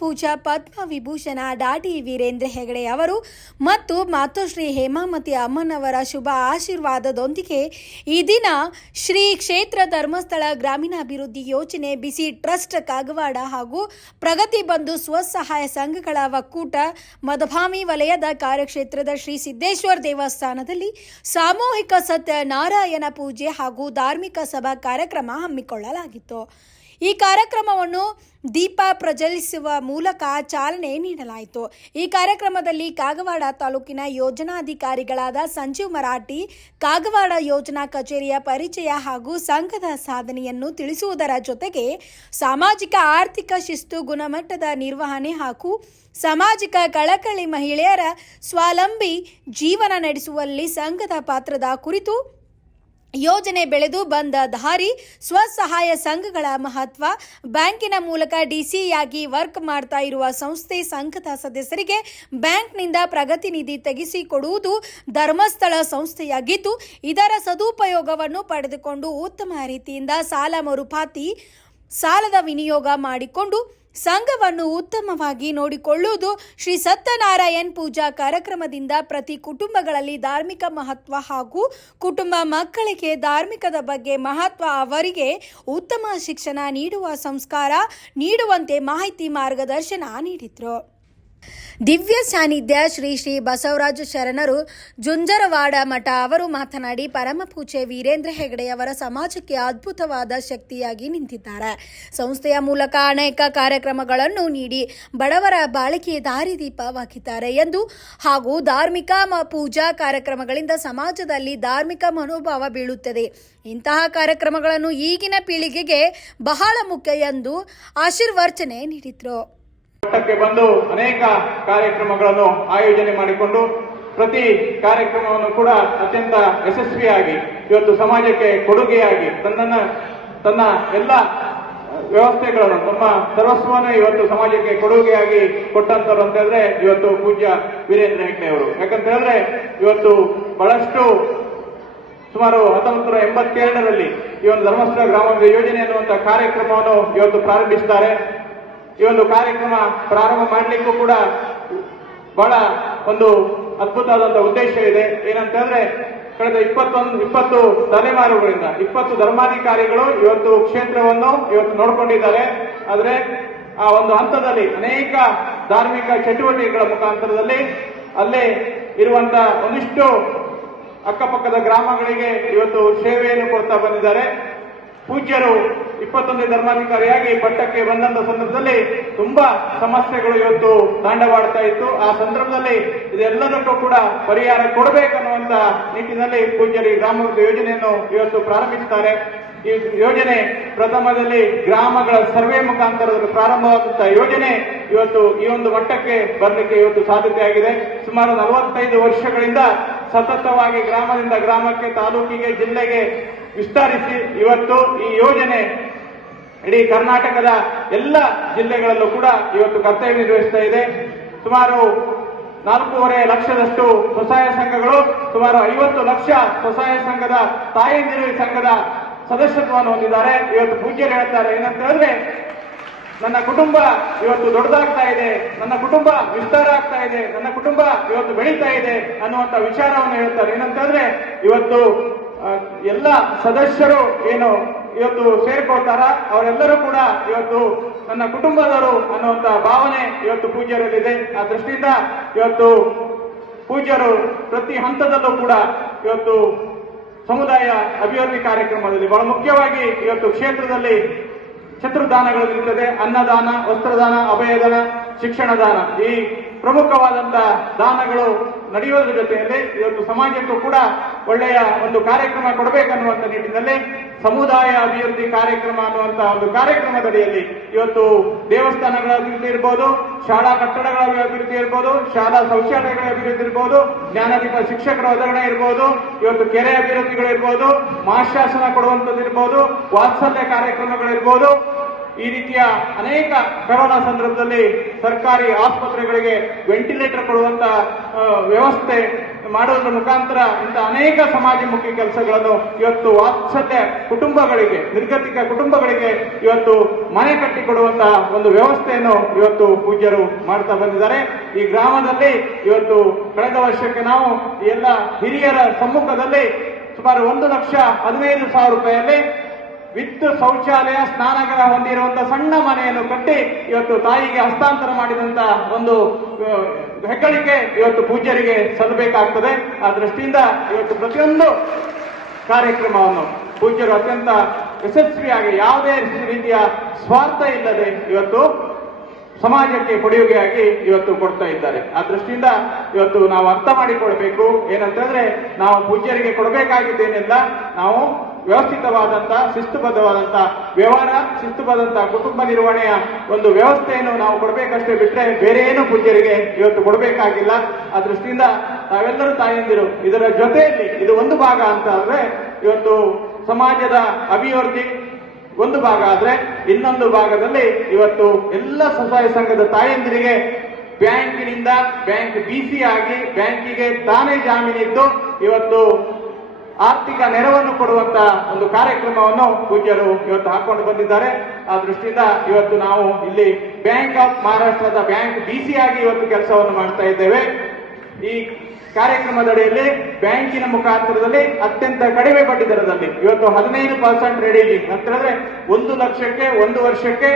ಪೂಜಾ Padma Vibhushan daddy Veerendra Hegde ಅವರು ಮತ್ತು ಮಾತೋಶ್ರೀ ಹೇಮಾವತಿ ಅಮ್ಮನವರ ಶುಭ ಆಶೀರ್ವಾದದೊಂದಿಗೆ ಈ ದಿನ ಶ್ರೀ ಕ್ಷೇತ್ರ ಧರ್ಮಸ್ಥಳ ಗ್ರಾಮೀಣಾಭಿವೃದ್ಧಿ ಯೋಜನೆ ಬಿಸಿ ಟ್ರಸ್ಟ್ ಕಾಗವಾಡ ಹಾಗೂ ಪ್ರಗತಿ ಬಂಧು ಸ್ವಸಹಾಯ ಸಂಘಗಳ ಒಕ್ಕೂಟ ಮದಭಾಮಿ ವಲಯದ ಕಾರ್ಯಕ್ಷೇತ್ರದ ಶ್ರೀ ಸಿದ್ದೇಶ್ವರ ದೇವಸ್ಥಾನದಲ್ಲಿ ಸಾಮೂಹಿಕ ಸತ್ಯನಾರಾಯಣ ಪೂಜೆ ಹಾಗೂ ಧಾರ್ಮಿಕ ಸಭಾ ಕಾರ್ಯಕ್ರಮ ಹಮ್ಮಿಕೊಳ್ಳಲಾಗಿತ್ತು. ಈ ಕಾರ್ಯಕ್ರಮವನ್ನು ದೀಪ ಪ್ರಜ್ವಲಿಸುವ ಮೂಲಕ ಚಾಲನೆ ನೀಡಲಾಯಿತು. ಈ ಕಾರ್ಯಕ್ರಮದಲ್ಲಿ ಕಾಗವಾಡ ತಾಲೂಕಿನ ಯೋಜನಾಧಿಕಾರಿಗಳಾದ ಸಂಜೀವ್ ಮರಾಠಿ ಕಾಗವಾಡ ಯೋಜನಾ ಕಚೇರಿಯ ಪರಿಚಯ ಹಾಗೂ ಸಂಘದ ಸಾಧನೆಯನ್ನು ತಿಳಿಸುವುದರ ಜೊತೆಗೆ ಸಾಮಾಜಿಕ ಆರ್ಥಿಕ ಶಿಸ್ತು ಗುಣಮಟ್ಟದ ನಿರ್ವಹಣೆ ಹಾಗೂ ಸಾಮಾಜಿಕ ಕಳಕಳಿ ಮಹಿಳೆಯರ ಸ್ವಾವಲಂಬಿ ಜೀವನ ನಡೆಸುವಲ್ಲಿ ಸಂಘದ ಪಾತ್ರದ ಕುರಿತು ಯೋಜನೆ ಬೆಳೆದು ಬಂದ ದಾರಿ ಸ್ವಸಹಾಯ ಸಂಘಗಳ ಮಹತ್ವ ಬ್ಯಾಂಕಿನ ಮೂಲಕ ಡಿಸಿಯಾಗಿ ವರ್ಕ್ ಮಾಡ್ತಾ ಇರುವ ಸಂಸ್ಥೆ ಸಂಘದ ಸದಸ್ಯರಿಗೆ ಬ್ಯಾಂಕ್ನಿಂದ ಪ್ರಗತಿ ನಿಧಿ ತೆಗೆಸಿಕೊಡುವುದು ಧರ್ಮಸ್ಥಳ ಸಂಸ್ಥೆಯಾಗಿದ್ದು ಇದರ ಸದುಪಯೋಗವನ್ನು ಪಡೆದುಕೊಂಡು ಉತ್ತಮ ರೀತಿಯಿಂದ ಸಾಲ ಮರುಪಾವತಿ ಸಾಲದ ವಿನಿಯೋಗ ಮಾಡಿಕೊಂಡು ಸಂಘವನ್ನು ಉತ್ತಮವಾಗಿ ನೋಡಿಕೊಳ್ಳುವುದು. ಶ್ರೀ ಸತ್ಯನಾರಾಯಣ್ ಪೂಜಾ ಕಾರ್ಯಕ್ರಮದಿಂದ ಪ್ರತಿ ಕುಟುಂಬಗಳಲ್ಲಿ ಧಾರ್ಮಿಕ ಮಹತ್ವ ಹಾಗೂ ಕುಟುಂಬ ಮಕ್ಕಳಿಗೆ ಧಾರ್ಮಿಕದ ಬಗ್ಗೆ ಮಹತ್ವ ಅವರಿಗೆ ಉತ್ತಮ ಶಿಕ್ಷಣ ನೀಡುವ ಸಂಸ್ಕಾರ ನೀಡುವಂತೆ ಮಾಹಿತಿ ಮಾರ್ಗದರ್ಶನ ನೀಡಿದರು. ದಿವ್ಯ ಸಾನ್ನಿಧ್ಯ ಶ್ರೀ ಶ್ರೀ ಬಸವರಾಜ ಶರಣರು ಜುಂಜರವಾಡ ಮಠ ಅವರು ಮಾತನಾಡಿ ಪರಮಪೂಜ್ಯ ವೀರೇಂದ್ರ ಹೆಗಡೆಯವರ ಸಮಾಜಕ್ಕೆ ಅದ್ಭುತವಾದ ಶಕ್ತಿಯಾಗಿ ನಿಂತಿದ್ದಾರೆ. ಸಂಸ್ಥೆಯ ಮೂಲಕ ಅನೇಕ ಕಾರ್ಯಕ್ರಮಗಳನ್ನು ನೀಡಿ ಬಡವರ ಬಾಳಿಕೆ ದಾರಿದೀಪವಾಗಿದ್ದಾರೆ ಎಂದು ಹಾಗೂ ಧಾರ್ಮಿಕ ಪೂಜಾ ಕಾರ್ಯಕ್ರಮಗಳಿಂದ ಸಮಾಜದಲ್ಲಿ ಧಾರ್ಮಿಕ ಮನೋಭಾವ ಬೀಳುತ್ತದೆ. ಇಂತಹ ಕಾರ್ಯಕ್ರಮಗಳನ್ನು ಈಗಿನ ಪೀಳಿಗೆಗೆ ಬಹಳ ಮುಖ್ಯ ಎಂದು ಆಶೀರ್ವಚನೆ ನೀಡಿದರು. ಮಟ್ಟಕ್ಕೆ ಬಂದು ಅನೇಕ ಕಾರ್ಯಕ್ರಮಗಳನ್ನು ಆಯೋಜನೆ ಮಾಡಿಕೊಂಡು ಪ್ರತಿ ಕಾರ್ಯಕ್ರಮವನ್ನು ಕೂಡ ಅತ್ಯಂತ ಯಶಸ್ವಿಯಾಗಿ ಇವತ್ತು ಸಮಾಜಕ್ಕೆ ಕೊಡುಗೆಯಾಗಿ ತನ್ನ ಎಲ್ಲ ವ್ಯವಸ್ಥೆಗಳನ್ನು ತಮ್ಮ ಸರ್ವಸ್ವವನ್ನು ಇವತ್ತು ಸಮಾಜಕ್ಕೆ ಕೊಡುಗೆಯಾಗಿ ಕೊಟ್ಟಂತರು ಅಂತ ಹೇಳಿದ್ರೆ ಇವತ್ತು ಪೂಜ್ಯ ವೀರೇಂದ್ರ ಹೆಗಡೆ ಅವರು. ಯಾಕಂತ ಹೇಳಿದ್ರೆ ಇವತ್ತು ಬಹಳಷ್ಟು ಸುಮಾರು 1982ರಲ್ಲಿ ಈ ಒಂದು ಧರ್ಮಸ್ಥಳ ಗ್ರಾಮಾಭಿವೃದ್ಧಿ ಯೋಜನೆ ಅನ್ನುವಂತಹ ಕಾರ್ಯಕ್ರಮವನ್ನು ಇವತ್ತು ಪ್ರಾರಂಭಿಸುತ್ತಾರೆ. ಈ ಒಂದು ಕಾರ್ಯಕ್ರಮ ಪ್ರಾರಂಭ ಮಾಡಲಿಕ್ಕೂ ಕೂಡ ಬಹಳ ಒಂದು ಅದ್ಭುತವಾದಂತಹ ಉದ್ದೇಶ ಇದೆ. ಏನಂತ ಹೇಳಿದ್ರೆ ಕಳೆದ 20 ತಲೆಮಾರುಗಳಿಂದ 20 ಧರ್ಮಾಧಿಕಾರಿಗಳು ಇವತ್ತು ಕ್ಷೇತ್ರವನ್ನು ಇವತ್ತು ನೋಡಿಕೊಂಡಿದ್ದಾರೆ. ಆದರೆ ಆ ಒಂದು ಹಂತದಲ್ಲಿ ಅನೇಕ ಧಾರ್ಮಿಕ ಚಟುವಟಿಕೆಗಳ ಮುಖಾಂತರದಲ್ಲಿ ಅಲ್ಲೇ ಇರುವಂತಹ ಒಂದಿಷ್ಟು ಅಕ್ಕಪಕ್ಕದ ಗ್ರಾಮಗಳಿಗೆ ಇವತ್ತು ಸೇವೆಯನ್ನು ಕೊಡ್ತಾ ಬಂದಿದ್ದಾರೆ. ಪೂಜ್ಯರು 21ನೇ ಧರ್ಮಾಧಿಕಾರಿಯಾಗಿ ಪಟ್ಟಕ್ಕೆ ಬಂದಂತ ಸಂದರ್ಭದಲ್ಲಿ ತುಂಬಾ ಸಮಸ್ಯೆಗಳು ಇವತ್ತು ತಾಂಡವಾಡ್ತಾ ಇತ್ತು. ಆ ಸಂದರ್ಭದಲ್ಲಿ ಇದೆಲ್ಲದಕ್ಕೂ ಕೂಡ ಪರಿಹಾರ ಕೊಡಬೇಕನ್ನುವಂತ ನಿಟ್ಟಿನಲ್ಲಿ ಪೂಜ್ಯರು ಈ ಗ್ರಾಮಾಭಿವೃದ್ಧಿ ಯೋಜನೆಯನ್ನು ಇವತ್ತು ಪ್ರಾರಂಭಿಸುತ್ತಾರೆ. ಈ ಯೋಜನೆ ಪ್ರಥಮದಲ್ಲಿ ಗ್ರಾಮಗಳ ಸರ್ವೆ ಮುಖಾಂತರದಲ್ಲಿ ಪ್ರಾರಂಭವಾದಂತಹ ಯೋಜನೆ ಇವತ್ತು ಈ ಒಂದು ಮಟ್ಟಕ್ಕೆ ಬರಲಿಕ್ಕೆ ಇವತ್ತು ಸಾಧ್ಯತೆಯಾಗಿದೆ. ಸುಮಾರು 45 ವರ್ಷಗಳಿಂದ ಸತತವಾಗಿ ಗ್ರಾಮದಿಂದ ಗ್ರಾಮಕ್ಕೆ, ತಾಲೂಕಿಗೆ, ಜಿಲ್ಲೆಗೆ ವಿಸ್ತರಿಸಿ ಇವತ್ತು ಈ ಯೋಜನೆ ಇಡೀ ಕರ್ನಾಟಕದ ಎಲ್ಲ ಜಿಲ್ಲೆಗಳಲ್ಲೂ ಕೂಡ ಇವತ್ತು ಕರ್ತವ್ಯ ನಿರ್ವಹಿಸ್ತಾ ಇದೆ. ಸುಮಾರು 4.5 ಲಕ್ಷದಷ್ಟು ಸ್ವಸಹಾಯ ಸಂಘಗಳು, ಸುಮಾರು 50 ಲಕ್ಷ ಸ್ವಸಹಾಯ ಸಂಘದ ತಾಯಂದಿರು ಸಂಘದ ಸದಸ್ಯತ್ವವನ್ನು ಹೊಂದಿದ್ದಾರೆ. ಇವತ್ತು ಪೂಜ್ಯರು ಹೇಳ್ತಾರೆ ಏನಂತ ಹೇಳಿದ್ರೆ, ನನ್ನ ಕುಟುಂಬ ಇವತ್ತು ದೊಡ್ಡದಾಗ್ತಾ ಇದೆ, ನನ್ನ ಕುಟುಂಬ ವಿಸ್ತಾರ ಆಗ್ತಾ ಇದೆ, ನನ್ನ ಕುಟುಂಬ ಇವತ್ತು ಬೆಳೀತಾ ಇದೆ ಅನ್ನುವಂತ ವಿಚಾರವನ್ನು ಹೇಳ್ತಾರೆ. ಏನಂತ ಹೇಳಿದ್ರೆ ಇವತ್ತು ಎಲ್ಲ ಸದಸ್ಯರು ಏನು ಇವತ್ತು ಸೇರ್ಕೊಳ್ತಾರ ಅವರೆಲ್ಲರೂ ಕೂಡ ಇವತ್ತು ನನ್ನ ಕುಟುಂಬದವರು ಅನ್ನುವಂತ ಭಾವನೆ ಇವತ್ತು ಪೂಜ್ಯರಲ್ಲಿದೆ. ಆ ದೃಷ್ಟಿಯಿಂದ ಇವತ್ತು ಪೂಜ್ಯರು ಪ್ರತಿ ಹಂತದಲ್ಲೂ ಕೂಡ ಇವತ್ತು ಸಮುದಾಯ ಅಭಿವೃದ್ಧಿ ಕಾರ್ಯಕ್ರಮದಲ್ಲಿ ಬಹಳ ಮುಖ್ಯವಾಗಿ ಇವತ್ತು ಕ್ಷೇತ್ರದಲ್ಲಿ ಶತ್ರುದಾನಗಳು ಇರುತ್ತದೆ. ಅನ್ನದಾನ, ವಸ್ತ್ರದಾನ, ಅಭಯದಾನ, ಶಿಕ್ಷಣ ದಾನ, ಈ ಪ್ರಮುಖವಾದಂತಹ ದಾನಗಳು ನಡೆಯುವುದರ ಜೊತೆಯಲ್ಲಿ ಇವತ್ತು ಸಮಾಜಕ್ಕೂ ಕೂಡ ಒಳ್ಳೆಯ ಒಂದು ಕಾರ್ಯಕ್ರಮ ಕೊಡಬೇಕನ್ನುವಂತ ನಿಟ್ಟಿನಲ್ಲಿ ಸಮುದಾಯ ಅಭಿವೃದ್ಧಿ ಕಾರ್ಯಕ್ರಮ ಅನ್ನುವಂತಹ ಒಂದು ಕಾರ್ಯಕ್ರಮದಡಿಯಲ್ಲಿ ಇವತ್ತು ದೇವಸ್ಥಾನಗಳ ಅಭಿವೃದ್ಧಿ ಇರ್ಬೋದು, ಶಾಲಾ ಕಟ್ಟಡಗಳ ಅಭಿವೃದ್ಧಿ ಇರ್ಬೋದು, ಶಾಲಾ ಶೌಚಾಲಯಗಳ ಅಭಿವೃದ್ಧಿ ಇರ್ಬೋದು, ಜ್ಞಾನದೀಪ ಶಿಕ್ಷಕರ ಒದಗಣೆ ಇರ್ಬೋದು, ಇವತ್ತು ಕೆರೆ ಅಭಿವೃದ್ಧಿಗಳು ಇರ್ಬೋದು, ಮಹಾಶಾಸನ ಕೊಡುವಂಥದ್ದು ಇರ್ಬೋದು, ವಾತ್ಸಲ್ಯ ಕಾರ್ಯಕ್ರಮಗಳಿರ್ಬೋದು, ಈ ರೀತಿಯ ಅನೇಕ ಕೊರೋನಾ ಸಂದರ್ಭದಲ್ಲಿ ಸರ್ಕಾರಿ ಆಸ್ಪತ್ರೆಗಳಿಗೆ ವೆಂಟಿಲೇಟರ್ ಕೊಡುವಂತ ವ್ಯವಸ್ಥೆ ಮಾಡುವುದರ ಮುಖಾಂತರ ಇಂಥ ಅನೇಕ ಸಮಾಜಮುಖಿ ಕೆಲಸಗಳನ್ನು ಇವತ್ತು ವಾತ್ಸಲ್ಯ ಕುಟುಂಬಗಳಿಗೆ, ನಿರ್ಗತಿಕ ಕುಟುಂಬಗಳಿಗೆ ಇವತ್ತು ಮನೆ ಕಟ್ಟಿಕೊಡುವಂತಹ ಒಂದು ವ್ಯವಸ್ಥೆಯನ್ನು ಇವತ್ತು ಪೂಜ್ಯರು ಮಾಡ್ತಾ ಬಂದಿದ್ದಾರೆ. ಈ ಗ್ರಾಮದಲ್ಲಿ ಇವತ್ತು ಕಳೆದ ವರ್ಷಕ್ಕೆ ನಾವು ಎಲ್ಲ ಹಿರಿಯರ ಸಮ್ಮುಖದಲ್ಲಿ ಸುಮಾರು 1,15,000 ರೂಪಾಯಿಯಲ್ಲಿ ವಿತ್ ಶೌಚಾಲಯ, ಸ್ನಾನಗೃಹ ಹೊಂದಿರುವಂತಹ ಸಣ್ಣ ಮನೆಯನ್ನು ಕಟ್ಟಿ ಇವತ್ತು ತಾಯಿಗೆ ಹಸ್ತಾಂತರ ಮಾಡಿದಂತ ಒಂದು ಹೆಗ್ಗಳಿಕೆ ಇವತ್ತು ಪೂಜ್ಯರಿಗೆ ಸಲ್ಲಬೇಕಾಗ್ತದೆ. ಆ ದೃಷ್ಟಿಯಿಂದ ಇವತ್ತು ಪ್ರತಿಯೊಂದು ಕಾರ್ಯಕ್ರಮವನ್ನು ಪೂಜ್ಯರು ಅತ್ಯಂತ ಯಶಸ್ವಿಯಾಗಿ ಯಾವುದೇ ರೀತಿಯ ಸ್ವಾರ್ಥ ಇಲ್ಲದೆ ಇವತ್ತು ಸಮಾಜಕ್ಕೆ ಕೊಡುಗೆಯಾಗಿ ಇವತ್ತು ಕೊಡ್ತಾ ಇದ್ದಾರೆ. ಆ ದೃಷ್ಟಿಯಿಂದ ಇವತ್ತು ನಾವು ಅರ್ಥ ಮಾಡಿಕೊಳ್ಬೇಕು ಏನಂತಂದ್ರೆ, ನಾವು ಪೂಜ್ಯರಿಗೆ ಕೊಡಬೇಕಾಗಿದ್ದೇನೆಲ್ಲ ನಾವು ವ್ಯವಸ್ಥಿತವಾದಂತ ಶಿಸ್ತುಬದ್ಧವಾದಂತ ವ್ಯವಹಾರ, ಶಿಸ್ತುಬದ್ಧಂತ ಕುಟುಂಬ ನಿರ್ವಹಣೆಯ ಒಂದು ವ್ಯವಸ್ಥೆಯನ್ನು ನಾವು ಕೊಡಬೇಕಷ್ಟೇ ಬಿಟ್ರೆ ಬೇರೆ ಏನು ಪೂಜ್ಯರಿಗೆ ಇವತ್ತು ಕೊಡಬೇಕಾಗಿಲ್ಲ. ಆ ದೃಷ್ಟಿಯಿಂದ ತಾವೆಲ್ಲರೂ ತಾಯಂದಿರು ಇದರ ಜೊತೆಯಲ್ಲಿ ಇದು ಒಂದು ಭಾಗ ಅಂತ ಆದ್ರೆ ಇವತ್ತು ಸಮಾಜದ ಅಭಿವೃದ್ಧಿ ಒಂದು ಭಾಗ ಆದ್ರೆ, ಇನ್ನೊಂದು ಭಾಗದಲ್ಲಿ ಇವತ್ತು ಎಲ್ಲ ಸ್ವಸಹಾಯ ಸಂಘದ ತಾಯಂದಿರಿಗೆ ಬ್ಯಾಂಕಿನಿಂದ ಬ್ಯಾಂಕ್ ಬಿಸಿ ಆಗಿ ಬ್ಯಾಂಕಿಗೆ ತಾನೇ ಜಾಮೀನಿದ್ದು ಇವತ್ತು ಆರ್ಥಿಕ ನೆರವನ್ನು ಕೊಡುವಂತ ಒಂದು ಕಾರ್ಯಕ್ರಮವನ್ನು ಪೂಜ್ಯರು ಇವತ್ತು ಹಾಕೊಂಡು ಬಂದಿದ್ದಾರೆ. ಆ ದೃಷ್ಟಿಯಿಂದ ಇವತ್ತು ನಾವು ಇಲ್ಲಿ ಬ್ಯಾಂಕ್ ಆಫ್ ಮಹಾರಾಷ್ಟ್ರದ ಬ್ಯಾಂಕ್ ಬಿಸಿ ಆಗಿ ಇವತ್ತು ಕೆಲಸವನ್ನು ಮಾಡ್ತಾ ಇದ್ದೇವೆ. ಈ ಕಾರ್ಯಕ್ರಮದಡಿಯಲ್ಲಿ ಬ್ಯಾಂಕಿನ ಮುಖಾಂತರದಲ್ಲಿ ಅತ್ಯಂತ ಕಡಿಮೆ ಬಡ್ಡಿ ದರದಲ್ಲಿ ಇವತ್ತು 15% ರೆಡಿಲಿಂಗ್ ಅಂತ ಹೇಳಿದ್ರೆ 1 ಲಕ್ಷಕ್ಕೆ 1 ವರ್ಷಕ್ಕೆ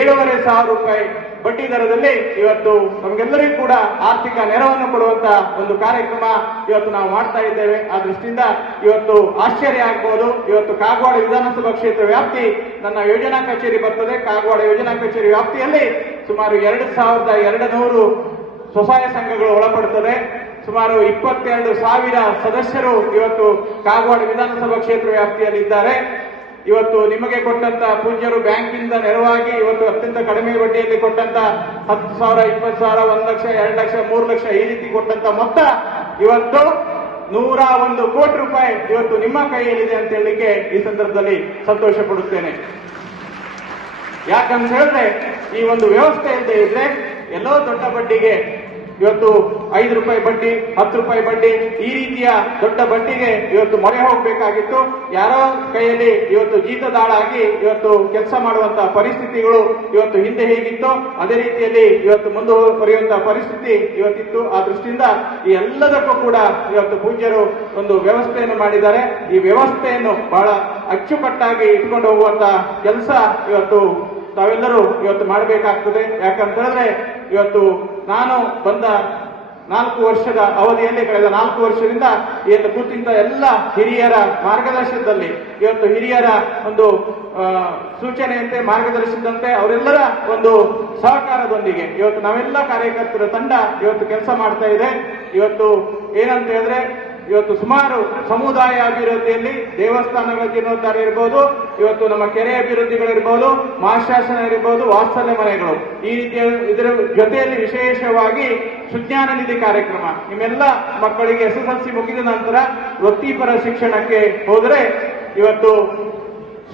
7,500 ರೂಪಾಯಿ ಬಡ್ಡಿ ದರದಲ್ಲಿ ಇವತ್ತು ನಮಗೆಲ್ಲರಿಗೂ ಕೂಡ ಆರ್ಥಿಕ ನೆರವನ್ನು ಕೊಡುವಂತ ಒಂದು ಕಾರ್ಯಕ್ರಮ ಇವತ್ತು ನಾವು ಮಾಡ್ತಾ ಇದ್ದೇವೆ. ಆ ದೃಷ್ಟಿಯಿಂದ ಇವತ್ತು ಆಶ್ಚರ್ಯ ಆಗ್ಬಹುದು. ಇವತ್ತು ಕಾಗವಾಡ ವಿಧಾನಸಭಾ ಕ್ಷೇತ್ರ ವ್ಯಾಪ್ತಿ ನನ್ನ ಯೋಜನಾ ಕಚೇರಿ ಬರ್ತದೆ. ಕಾಗವಾಡ ಯೋಜನಾ ಕಚೇರಿ ವ್ಯಾಪ್ತಿಯಲ್ಲಿ ಸುಮಾರು 2,200 ಸ್ವಸಹಾಯ ಸಂಘಗಳು ಒಳಪಡುತ್ತದೆ. ಸುಮಾರು 22,000 ಸದಸ್ಯರು ಇವತ್ತು ಕಾಗವಾಡ ವಿಧಾನಸಭಾ ಕ್ಷೇತ್ರ ವ್ಯಾಪ್ತಿಯಲ್ಲಿ ಇದ್ದಾರೆ. ಇವತ್ತು ನಿಮಗೆ ಕೊಟ್ಟಂತ ಪೂಜ್ಯರು ಬ್ಯಾಂಕಿಂದ ನೆರವಾಗಿ ಇವತ್ತು ಅತ್ಯಂತ ಕಡಿಮೆ ಬಡ್ಡಿಯಲ್ಲಿ ಕೊಟ್ಟಂತ 10,000, 20,000, 1 ಲಕ್ಷ, 2 ಲಕ್ಷ, 3 ಲಕ್ಷ ಈ ರೀತಿ ಕೊಟ್ಟಂತ ಮೊತ್ತ ಇವತ್ತು 101 ಕೋಟಿ ರೂಪಾಯಿ ಇವತ್ತು ನಿಮ್ಮ ಕೈಯಲ್ಲಿದೆ ಅಂತ ಹೇಳಲಿಕ್ಕೆ ಈ ಸಂದರ್ಭದಲ್ಲಿ ಸಂತೋಷ ಪಡುತ್ತೇನೆ. ಯಾಕಂತ ಹೇಳಿದ್ರೆ ಈ ಒಂದು ವ್ಯವಸ್ಥೆ ಇಲ್ಲದೆ ಇದ್ರೆ ಎಲ್ಲೋ ದೊಡ್ಡ ಬಡ್ಡಿಗೆ ಇವತ್ತು 5 ರೂಪಾಯಿ ಬಡ್ಡಿ, 10 ರೂಪಾಯಿ ಬಡ್ಡಿ ಈ ರೀತಿಯ ದೊಡ್ಡ ಬಡ್ಡಿಗೆ ಇವತ್ತು ಮೊರೆ ಹೋಗಬೇಕಾಗಿತ್ತು. ಯಾರೋ ಕೈಯಲ್ಲಿ ಇವತ್ತು ಜೀತದಾಳಾಗಿ ಇವತ್ತು ಕೆಲಸ ಮಾಡುವಂತಹ ಪರಿಸ್ಥಿತಿಗಳು ಇವತ್ತು ಹಿಂದೆ ಹೇಗಿತ್ತು ಅದೇ ರೀತಿಯಲ್ಲಿ ಇವತ್ತು ಮುಂದುವರಿಯುವಂತಹ ಪರಿಸ್ಥಿತಿ ಇವತ್ತಿತ್ತು. ಆ ದೃಷ್ಟಿಯಿಂದ ಈ ಎಲ್ಲದಕ್ಕೂ ಕೂಡ ಇವತ್ತು ಪೂಜ್ಯರು ಒಂದು ವ್ಯವಸ್ಥೆಯನ್ನು ಮಾಡಿದ್ದಾರೆ. ಈ ವ್ಯವಸ್ಥೆಯನ್ನು ಬಹಳ ಅಚ್ಚುಕಟ್ಟಾಗಿ ಇಟ್ಕೊಂಡು ಹೋಗುವಂತಹ ಕೆಲಸ ಇವತ್ತು ತಾವೆಲ್ಲರೂ ಇವತ್ತು ಮಾಡಬೇಕಾಗ್ತದೆ. ಯಾಕಂತ ಹೇಳಿದ್ರೆ ಇವತ್ತು ನಾನು ಬಂದ 4 ವರ್ಷದ ಅವಧಿಯಲ್ಲಿ ಕಳೆದ 4 ವರ್ಷದಿಂದ ಏನು ಕೂತಿದ್ದ ಎಲ್ಲ ಹಿರಿಯರ ಮಾರ್ಗದರ್ಶನದಲ್ಲಿ ಇವತ್ತು ಹಿರಿಯರ ಒಂದು ಸೂಚನೆಯಂತೆ ಮಾರ್ಗದರ್ಶನದಂತೆ ಅವರೆಲ್ಲರ ಒಂದು ಸಹಕಾರದೊಂದಿಗೆ ಇವತ್ತು ನಾವೆಲ್ಲ ಕಾರ್ಯಕರ್ತರ ತಂಡ ಇವತ್ತು ಕೆಲಸ ಮಾಡ್ತಾ ಇದೆ. ಇವತ್ತು ಏನಂತ ಹೇಳಿದ್ರೆ ಇವತ್ತು ಸುಮಾರು ಸಮುದಾಯ ಅಭಿವೃದ್ಧಿಯಲ್ಲಿ ದೇವಸ್ಥಾನಗಳ ಜೀರ್ಣೋದ್ಧಾರ ಇರಬಹುದು, ಇವತ್ತು ನಮ್ಮ ಕೆರೆ ಅಭಿವೃದ್ಧಿಗಳಿರ್ಬೋದು, ಮಹಾಶಾಸನ ಇರಬಹುದು, ವಾತ್ಸಲ್ಯ ಮನೆಗಳು ಈ ರೀತಿಯ ಇದರ ಜೊತೆಯಲ್ಲಿ ವಿಶೇಷವಾಗಿ ಸುಜ್ಞಾನ ನಿಧಿ ಕಾರ್ಯಕ್ರಮ. ನಿಮ್ಮೆಲ್ಲ ಮಕ್ಕಳಿಗೆ SSLC ಮುಗಿದ ನಂತರ ವೃತ್ತಿಪರ ಶಿಕ್ಷಣಕ್ಕೆ ಹೋದರೆ ಇವತ್ತು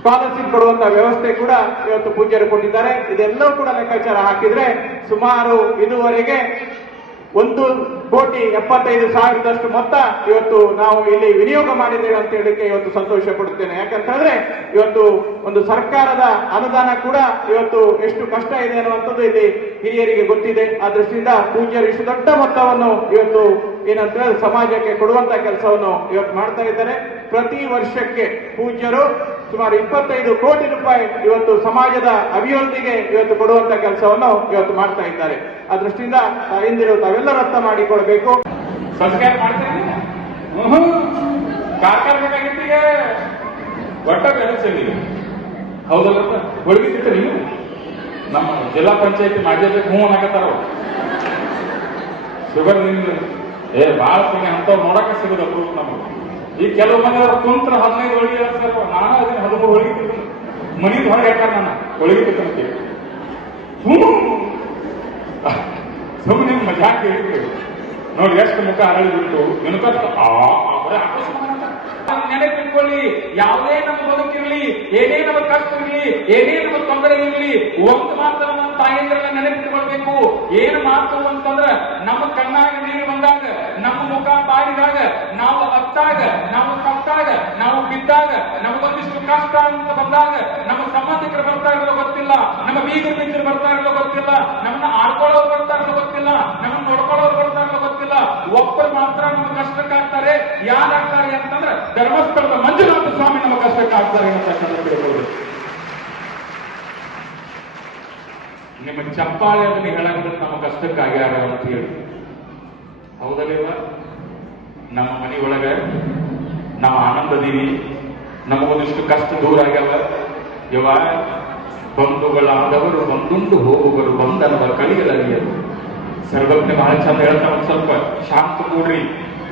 ಸ್ಕಾಲರ್ಶಿಪ್ ಕೊಡುವಂತಹ ವ್ಯವಸ್ಥೆ ಕೂಡ ಇವತ್ತು ಪೂಜ್ಯರು ಕೊಟ್ಟಿದ್ದಾರೆ. ಇದೆಲ್ಲವೂ ಕೂಡ ಲೆಕ್ಕಾಚಾರ ಹಾಕಿದ್ರೆ ಸುಮಾರು ಇದುವರೆಗೆ 1,75,00,000 ಮೊತ್ತ ಇವತ್ತು ನಾವು ಇಲ್ಲಿ ವಿನಿಯೋಗ ಮಾಡಿದ್ದೇವೆ ಅಂತ ಹೇಳಿಕ್ಕೆ ಇವತ್ತು ಸಂತೋಷ ಪಡುತ್ತೇನೆ. ಯಾಕಂತಂದ್ರೆ ಇವತ್ತು ಒಂದು ಸರ್ಕಾರದ ಅನುದಾನ ಕೂಡ ಇವತ್ತು ಎಷ್ಟು ಕಷ್ಟ ಇದೆ ಅನ್ನುವಂಥದ್ದು ಇಲ್ಲಿ ಹಿರಿಯರಿಗೆ ಗೊತ್ತಿದೆ. ಆ ದೃಷ್ಟಿಯಿಂದ ಪೂಜ್ಯರು ಇಷ್ಟು ದೊಡ್ಡ ಮೊತ್ತವನ್ನು ಇವತ್ತು ಏನಂದ್ರೆ ಸಮಾಜಕ್ಕೆ ಕೊಡುವಂತ ಕೆಲಸವನ್ನು ಇವತ್ತು ಮಾಡ್ತಾ ಇದ್ದಾರೆ. ಪ್ರತಿ ವರ್ಷಕ್ಕೆ ಪೂಜ್ಯರು ಸುಮಾರು 25 ಕೋಟಿ ರೂಪಾಯಿ ಇವತ್ತು ಸಮಾಜದ ಅಭಿವೃದ್ಧಿಗೆ ಇವತ್ತು ಕೊಡುವಂತ ಕೆಲಸವನ್ನು ಇವತ್ತು ಮಾಡ್ತಾ ಇದ್ದಾರೆ. ಆ ದೃಷ್ಟಿಯಿಂದ ತಾವೆಲ್ಲರೂ ಅರ್ಥ ಮಾಡಿಕೊಳ್ಬೇಕು. ಸಂಸ್ಕಾರ ಮಾಡ್ತೀನಿ ಕಾರ್ಕಾರಬೇಕಾಗಿತ್ತೀಗ ಒಟ್ಟ ಬೆಳೆಸಿಲ್ಲ ಹೌದಲ್ಲ ಹೊಳಗಿತ್ತು ನೀವು ನಮ್ಮ ಜಿಲ್ಲಾ ಪಂಚಾಯತಿ ಮಾಡಿದ್ರೆ ಹ್ಞೂ ಅನ್ನಕತ್ತಾರ ಶುಗರ್ ನಿಮ್ದು ಭಾಳ ಸಿಗ ಅಂತವ್ರು ನೋಡಕ್ಕೆ ಸಿಗೋದು ಅಪ್ರೂವ್ ನಮಗೆ. ಈ ಕೆಲವು ಮಂದಿ ಕುಂತ್ರ 15 ಹೋಳಿಗೆ ಹೇಳ್ತಾರೆ, ನಾನು ಅದನ್ನ 13 ಹೋಳಿಗೆ ತಿಂತೀನಿ ಮನಿದು ಹೊರಗೆ ಹಾಕಾರ ನಾನು ಹೋಳಿಗೆ ತಿಂತೀನಿ ಸುಮ್ಮನೆ ಮಜಾಕ್ ಹೇಳ್ತೀವಿ ನೋಡಿ ಎಷ್ಟು ಮುಖ ಅರಳಿ ಬಿಟ್ಟು ನೆನಪತ್ತ ನೆನಪಿಟ್ಕೊಳ್ಳಿ. ಯಾವುದೇ ನಮ್ಮ ಬದುಕಿರ್ಲಿ, ಏನೇ ನಮ್ಮ ಕಷ್ಟ ಇರಲಿ, ಏನೇ ನಮ್ಮ ತೊಂದರೆ ಇರಲಿ, ಒಂದು ಮಾತ್ರ ನಮ್ಮ ತಾಯಂದ್ರನ್ನ ನೆನಪಿಟ್ಕೊಳ್ಬೇಕು. ಏನ್ ಮಾತು ಅಂತಂದ್ರ ನಮ್ಮ ಕಣ್ಣಾಗ ನೀರು ಬಂದಾಗ, ನಮ್ಮ ಮುಖ ಬಾಡಿದಾಗ, ನಾವು ಅತ್ತಾಗ, ನಾವು ಸತ್ತಾಗ, ನಾವು ಬಿದ್ದಾಗ, ನಮಗೊಂದಿಷ್ಟು ಕಷ್ಟ ಅಂತ ಬಂದಾಗ, ನಮ್ಮ ಸಂಬಂಧಿಕರು ಬರ್ತಾ ಇರೋದು ಗೊತ್ತಿಲ್ಲ, ನಮ್ಮ ಬೀಗರು ಬಿದ್ದರು ಬರ್ತಾ ಇರೋದು ಗೊತ್ತಿಲ್ಲ, ನಮ್ಮನ್ನ ಆಡ್ಕೊಳ್ಳೋರು ಬರ್ತಾ ಇರೋದು ಗೊತ್ತಿಲ್ಲ, ನಮ್ಮನ್ನ ನೋಡ್ಕೊಳ್ಳೋರು ಬರ್ತಾ ಇರೋದು ಗೊತ್ತಿಲ್ಲ. ಒಬ್ಬರು ಮಾತ್ರ ನಮ್ಮ ಕಷ್ಟಕ್ಕಾಗ್ತಾರೆ. ಯಾರಾಗ್ತಾರೆ ಅಂತಂದ್ರೆ ಧರ್ಮಸ್ಥಳದ ಮಂಜುನಾಥ ಸ್ವಾಮಿ ನಮ್ಮ ಕಷ್ಟಕ್ಕಾಗ್ತಾರೆ ಅಂತಕ್ಕಂಥ ತಿಳ್ಕೊಳ್ಳಿ. ನಿಮ್ಮ ಚಪ್ಪಾಳೆ ಅದನ್ನ ಹೇಳಾಗದ ನಮ್ಮ ಕಷ್ಟಕ್ಕಾಗ್ಯಾರ ಅಂತ ಹೇಳಿ, ಹೌದಲ್ಲಿವ? ನಮ್ಮ ಮನೆ ಒಳಗ ನಾವು ಆನಂದದೀವಿ, ನಮಗೊಂದಿಷ್ಟು ಕಷ್ಟ ದೂರ ಆಗ್ಯಾವ. ಯವ ಬಂಧುಗಳಾದವರು ಬಂದುಂಡು ಹೋಗುವರು, ಬಂಧನದ ಕಳಿಯಲರಿಯರು. ಸರ್ವಜ್ಞ ಬಹಳ ಚಂದ ಹೇಳ್ತಾರೆ, ಒಂದು ಸ್ವಲ್ಪ ಶಾಂತ ಕೂಡ್ರಿ,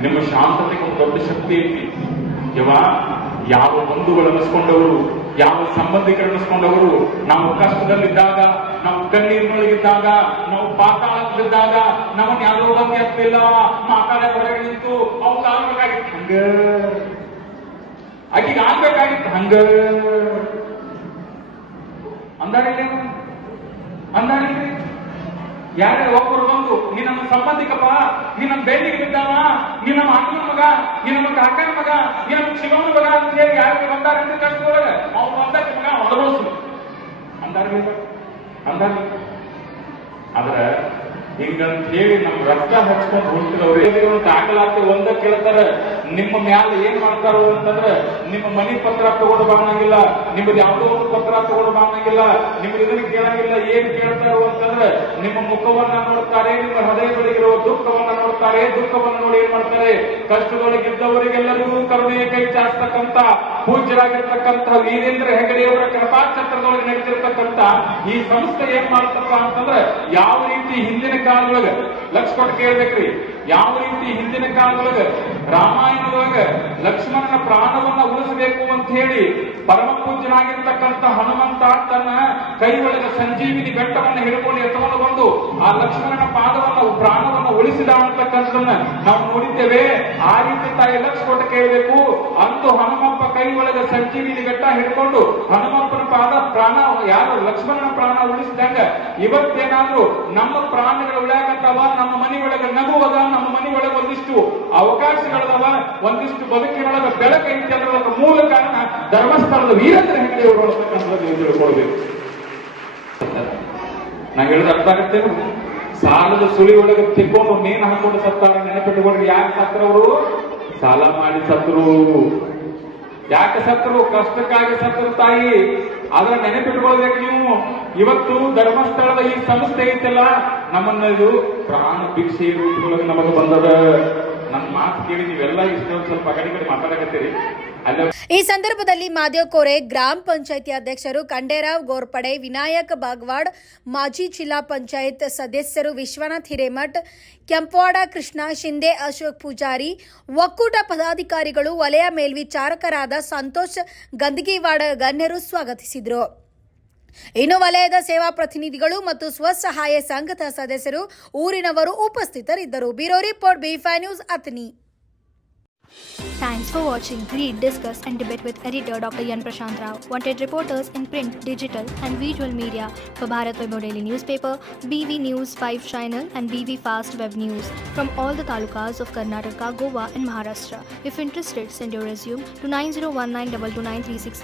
ನಿಮ್ಮ ಶಾಂತತೆಗೆ ಒಂದು ದೊಡ್ಡ ಶಕ್ತಿ ಐತಿ. ಯವ ಯಾವ ಬಂಧುಗಳು ಅನ್ನಿಸ್ಕೊಂಡವರು, ಯಾವ ಸಂಬಂಧಿಕರು ಅನ್ನಿಸ್ಕೊಂಡವರು ನಾವು ಕಷ್ಟದಲ್ಲಿದ್ದಾಗ, ನಾವು ಕಣ್ಣೀರಿನೊಳಗಿದ್ದಾಗ, ನಾವು ಪಾತಾಳದಲ್ಲಿದ್ದಾಗ, ನಮ್ಮನ್ನು ಯಾರೋ ಬಂದು ಎತ್ತಿಲ್ಲ, ಮಾತಾಡ ಹೊರಗೆ ನಿಂತು ಅವ್ರು ಆಗ್ಬೇಕಾಗಿತ್ತು ಹಂಗ, ಆಕಿಗೆ ಆಗ್ಬೇಕಾಗಿತ್ತು ಹಂಗ ಅಂದಾಡಿಲ್ಲ. ಯಾರೇ ಒಬ್ಬರು ಬಂದು ನೀ ನಮ್ಮ ಸಂಬಂಧಿಕಪ್ಪ, ನೀ ನಮ್ಮ ಬೆಳ್ಳಿಗೆ ಬಿದ್ದಾವ, ನೀ ನಮ್ಮ ಅಣ್ಣನ ಮಗ, ನೀ ನಮ್ಮ ಕಾಕನ ಮಗ, ನೀ ನಮ್ಮ ಶಿವನ ಮಗ ಅಂತ ಹೇಳಿ ಯಾರಿಗೆ ಬಂದಾರಂತ ಕಷ್ಟದೊಳಗ ಅವ್ರು ಬಂದಕ್ಕೆ ಮಗ ಹೊರಬಳಿಸು ಅಂದಾರ. ಆದ್ರ ಹಿಂಗಂತ ಹೇಳಿ ನಮ್ಮ ರಕ್ತ ಹಚ್ಕೊಂಡು ಹೊಂಟಿದವ್ರು ದಾಖಲಾತಿ ಒಂದ ಕೇಳ್ತಾರ. ನಿಮ್ಮ ಮ್ಯಾಲ ಏನ್ ಮಾಡ್ತಾರೋ ಅಂತಂದ್ರೆ ನಿಮ್ಮ ಮನಿ ಪತ್ರ ತಗೊಂಡು ಬಾಣಂಗಿಲ್ಲ, ನಿಮ್ಮದು ಯಾವುದೋ ಒಂದು ಪತ್ರ ತಗೊಂಡು ಬಾಣಂಗಿಲ್ಲ, ನಿಮ್ದು ಇದನ್ನ ಕೇಳಂಗಿಲ್ಲ. ಏನ್ ಕೇಳ್ತಾರೋ ಅಂತಂದ್ರೆ ನಿಮ್ಮ ಮುಖವನ್ನ ನೋಡ್ತಾರೆ, ನಿಮ್ಮ ಹೃದಯದೊಳಗಿರುವ ದುಃಖವನ್ನ ನೋಡ್ತಾರೆ. ದುಃಖವನ್ನ ನೋಡಿ ಏನ್ ಮಾಡ್ತಾರೆ, ಕಷ್ಟದೊಳಗಿದ್ದವರಿಗೆಲ್ಲರಿಗೂ ಕರುಣೆಯ ಕೈ ಚಾಚತಕ್ಕಂತ ಪೂಜ್ಯರಾಗಿರ್ತಕ್ಕಂಥ ವೀರೇಂದ್ರ ಹೆಗಡೆಯವರ ಕೃಪಾಛತ್ರದೊಳಗೆ ನಡೀತಿರ್ತಕ್ಕಂಥ ಈ ಸಂಸ್ಥೆ ಏನ್ ಮಾಡ್ತಪ್ಪ ಅಂತಂದ್ರೆ, ಯಾವ ರೀತಿ ಹಿಂದಿನ ಕಾಲದೊಳಗ ಲಕ್ಷ ಕೊಟ್ಟು ಕೇಳ್ಬೇಕ್ರಿ, ಯಾವ ರೀತಿ ಹಿಂದಿನ ಕಾಲದೊಳಗ ರಾಮಾಯಣದೊಳಗ ಲಕ್ಷ್ಮಣನ ಪ್ರಾಣವನ್ನ ಉಳಿಸಬೇಕು ಅಂತ ಹೇಳಿ ಪರಮ ಪೂಜ್ಯನಾಗಿರ್ತಕ್ಕಂಥ ಹನುಮಂತ ತನ್ನ ಕೈ ಒಳಗ ಸಂಜೀವಿನಿ ಬೆಟ್ಟವನ್ನು ಹಿಡ್ಕೊಂಡು ಎತ್ತವನ್ನು ಬಂದು ಆ ಲಕ್ಷ್ಮಣನ ಪ್ರಾಣವನ್ನ ಉಳಿಸಿದ ಅಂತಕ್ಕಂಥದನ್ನ ನಾವು ನೋಡಿದ್ದೇವೆ. ಆ ರೀತಿ ತಾಯಿ ಲಕ್ಷ ಕೊಟ್ಟು ಕೇಳಬೇಕು. ಅಂದು ಹನುಮಪ್ಪ ಕೈ ಒಳಗ ಸಂಜೀವಿನಿ ಬೆಟ್ಟ ಹಿಡ್ಕೊಂಡು ಹನುಮಪ್ಪನ ಪ್ರಾಣ ಯಾರು ಲಕ್ಷ್ಮಣನ ಪ್ರಾಣ ಉಳಿಸಿದಾಗ, ಇವತ್ತೇನಾದ್ರೂ ನಮ್ಮ ಪ್ರಾಣಗಳು ಉಳಿಯಾಕತ್ತವ, ನಮ್ಮ ಮನೆ ಒಳಗ ನಗುವದ, ನಮ್ಮ ಮನೆ ಒಳಗೆ ಒಂದಿಷ್ಟು ಅವಕಾಶಗಳದವ, ಒಂದಿಷ್ಟು ಬದುಕಿನೊಳಗ ಬೆಳಕೈತಿ ಅನ್ನೋದಕ್ಕೆ ಮೂಲ ಕಾರಣ ಧರ್ಮಸ್ಥಳದ ವೀರೇಂದ್ರ ಹೆಗಡೆಯವರು ಅಂತಕ್ಕಂಥದ್ದು ತಿಳ್ಕೊಳ್ಬೇಕು. ನಾ ಹೇಳಿದ ಅರ್ಥ ಆಗುತ್ತೆ. ಸಾಲದ ಸುಳಿ ಒಳಗೆ ತಿಕ್ಕೊಂಡು ನೇನು ಹಾಕೊಂಡು ಸತ್ತಾರ. ನೆನಪಿಟ್ಟುಕೊಂಡ್ರೆ ಯಾಕೆ ಸತ್ತರವರು? ಸಾಲ ಮಾಡಿ ಸತ್ತರು. ಯಾಕೆ ಸತ್ತರು? ಕಷ್ಟಕ್ಕಾಗಿ ಸತ್ತರು ತಾಯಿ. ಆದ್ರೆ ನೆನಪಿಟ್ಕೊಳ್ಬೇಕು ನೀವು. ಇವತ್ತು ಧರ್ಮಸ್ಥಳದ ಈ ಸಂಸ್ಥೆ ಐತಲ್ಲ, ನಮ್ಮನ್ನ ಇದು ಪ್ರಾಣ ಭಿಕ್ಷೆ ರೂಪದೊಳಗೆ ನಮಗೆ ಬಂದದ. ನನ್ನ ಮಾತು ಕೇಳಿ ನೀವೆಲ್ಲ ಇಷ್ಟೊಂದು ಸ್ವಲ್ಪ ಕಡೆ ಮಾತಾಡಕತ್ತೀರಿ. ಈ ಸಂದರ್ಭದಲ್ಲಿ ಮಾದೇವ್ ಕೋರೆ, ಗ್ರಾಮ ಪಂಚಾಯಿತಿ ಅಧ್ಯಕ್ಷರು ಖಂಡೇರಾವ್ ಗೋರ್ಪಡೆ, ವಿನಾಯಕ್ ಬಾಗ್ವಾಡ್, ಮಾಜಿ ಜಿಲ್ಲಾ ಪಂಚಾಯತ್ ಸದಸ್ಯರು ವಿಶ್ವನಾಥ್ ಹಿರೇಮಠ್, ಕೆಂಪವಾಡ ಕೃಷ್ಣ ಶಿಂದೆ, ಅಶೋಕ್ ಪೂಜಾರಿ, ಒಕ್ಕೂಟ ಪದಾಧಿಕಾರಿಗಳು, ವಲಯ ಮೇಲ್ವಿಚಾರಕರಾದ ಸಂತೋಷ್ ಗಂದಗಿವಾಡ ಗಣ್ಯರು ಸ್ವಾಗತಿಸಿದರು. ಇನ್ನು ವಲಯದ ಸೇವಾ ಪ್ರತಿನಿಧಿಗಳು ಮತ್ತು ಸ್ವಸಹಾಯ ಸಂಘದ ಸದಸ್ಯರು, ಊರಿನವರು ಉಪಸ್ಥಿತರಿದ್ದರು. Bureau report, B5 news, Athani. Thanks for watching. Read, discuss and debate with editor Dr. Yan Prashant Rao. Wanted reporters in print, digital and visual media for Bharat Vaibhav Daily Newspaper, BV News 5 Channel and BV Fast Web News from all the talukas of Karnataka, Goa and Maharashtra. If interested, send your resume to 9019229369.